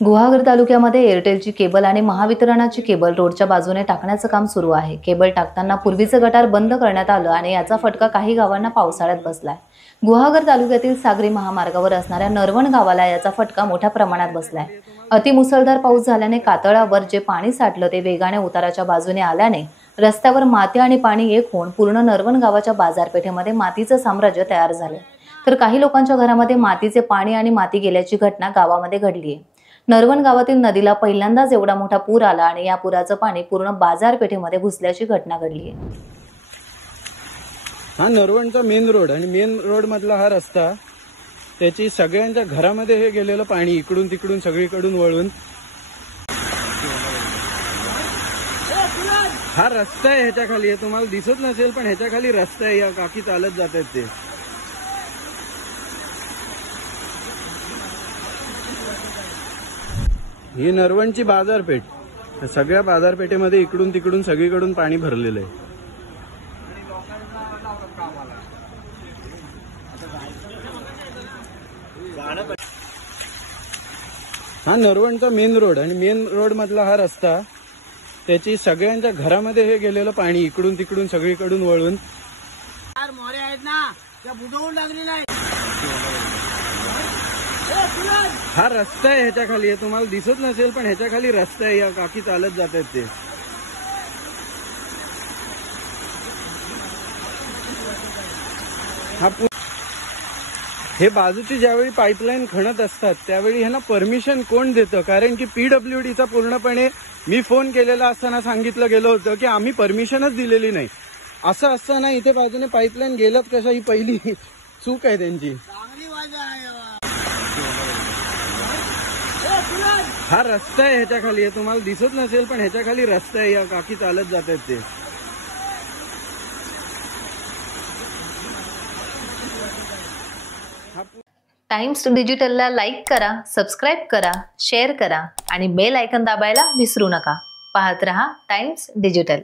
गुहागर तालुक्यामध्ये एअरटेलची केबल आणि महावितरणाची केबल रोडच्या बाजूने टाकण्याचं काम सुरू आहे। केबल टाकताना पूर्वीचं गटार बंद करण्यात आलं आणि याचा फटका काही गावांना पावसाळ्यात बसलाय। गुहागर तालुक्यातील सागरी महामार्गावर असणाऱ्या नरवण गावाला याचा फटका मोठ्या प्रमाणात बसलाय। अतिमुसळधार पाऊस झाल्याने कातळावर जे पाणी साठलं ते वेगाने उताराच्या बाजूने आल्याने रस्त्यावर माती आणि पाणी एक होऊन पूर्ण नरवण गावाच्या बाजारपेठेमध्ये मातीचं साम्राज्य तयार झालं। तर काही लोकांच्या घरामध्ये मातीचे पाणी आणि माती गेल्याची घटना गावामध्ये घडली आहे। नरवण गावातील नदीला पहिल्यांदाच एवढा मोठा पूर आला आणि या पुराचं पाणी पूर्ण बाजारपेठेमध्ये घुसल्याची घटना घडली आहे। हा नरवणचा मेन रोड आणि मेन रोड मधला हा रस्ता, त्याची सगळ्यांच्या घरामध्ये हे गेलेलं पाणी इकडून तिकडून सगळीकडून वळून हा रस्ता आहे, ह्याच्या खाली आहे, तुम्हाला दिसत नसेल पण ह्याच्या खाली रस्ता आहे, या काकी चालत जात आहेत ते। ही नरवणची बाजारपेठ, सगळ्या बाजारपेठेमध्ये इकडून तिकडून सगळीकडून पाणी भरलेलं आहे। हा नरवणचा मेन रोड आणि मेन रोड मधला हा रस्ता, त्याची सगळ्यांच्या घरामध्ये हे गेलेलं पाणी इकडून तिकडून सगळीकडून वळून मोरे आहेत ना, त्या बुडवून लागली नाही। हा रस्ता आहे, ह्याच्या खाली आहे, तुम्हाला दिसत नसेल पण ह्याच्या खाली रस्ता आहे, या काकी चालत जात आहेत ते। हे बाजूची ज्यावेळी पाईपलाईन खणत असतात त्यावेळी ह्यांना परमिशन कोण देतं? कारण की पीडब्ल्यूडीचा पूर्णपणे मी फोन केलेला असताना सांगितलं गेलं होतं की आम्ही परमिशनच दिलेली नाही। असं असताना इथे बाजूने पाईपलाईन गेलत कशा, ही पहिली चूक आहे त्यांची। हा रस्ता आहे, ह्याच्या खाली आहे, तुम्हाला दिसत नसेल पण ह्याच्या खाली रस्ता आहे, या काकी चालत जात आहेत ते। टाइम्स डिजिटलला लाईक करा, सबस्क्राइब करा, शेअर करा आणि बेल आयकॉन दाबायला विसरू नका। पाहत रहा टाइम्स डिजिटल।